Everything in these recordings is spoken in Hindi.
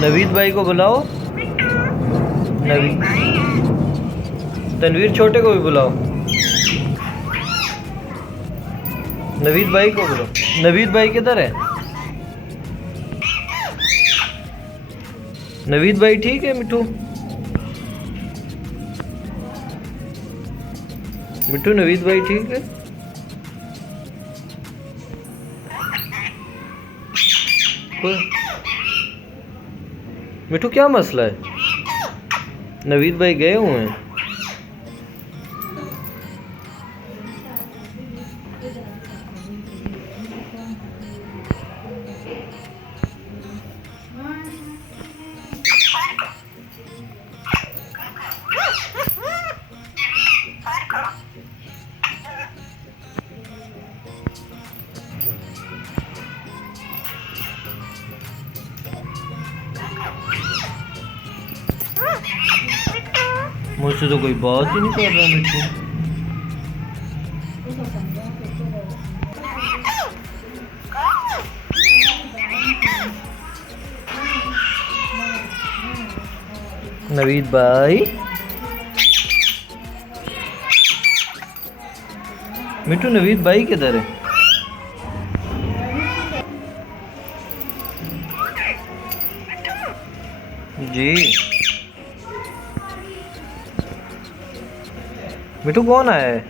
नवीद भाई को बुलाओ। नवीद, तनवीर छोटे को भी बुलाओ। नवीद भाई को बुलाओ। नवीद भाई किधर है? नवीद भाई ठीक है? मिठू, मिठू नवीद भाई ठीक है? मिठू क्या मसला है? नवीद भाई गए हुए हैं। मुझसे तो कोई बात ही नहीं कर रहा मिठू। नवीद भाई, मिठू नवीद भाई किधर है? जी मिठू कौन आया है?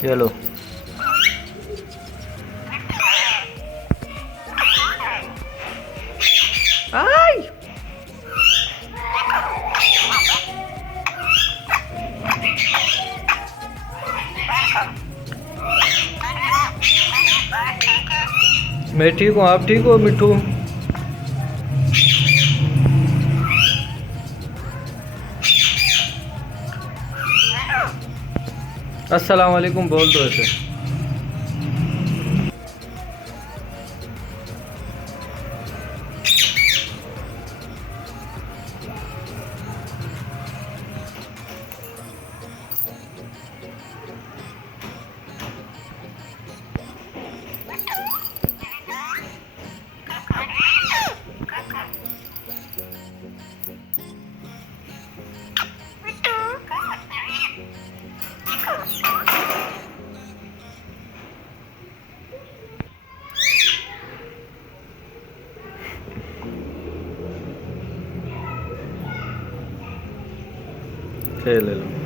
चलो आई। मैं ठीक हूँ, आप ठीक हो मिठू? अस्सलाम वालेकुम बोल दो ऐसे। ले लो।